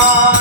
Oh.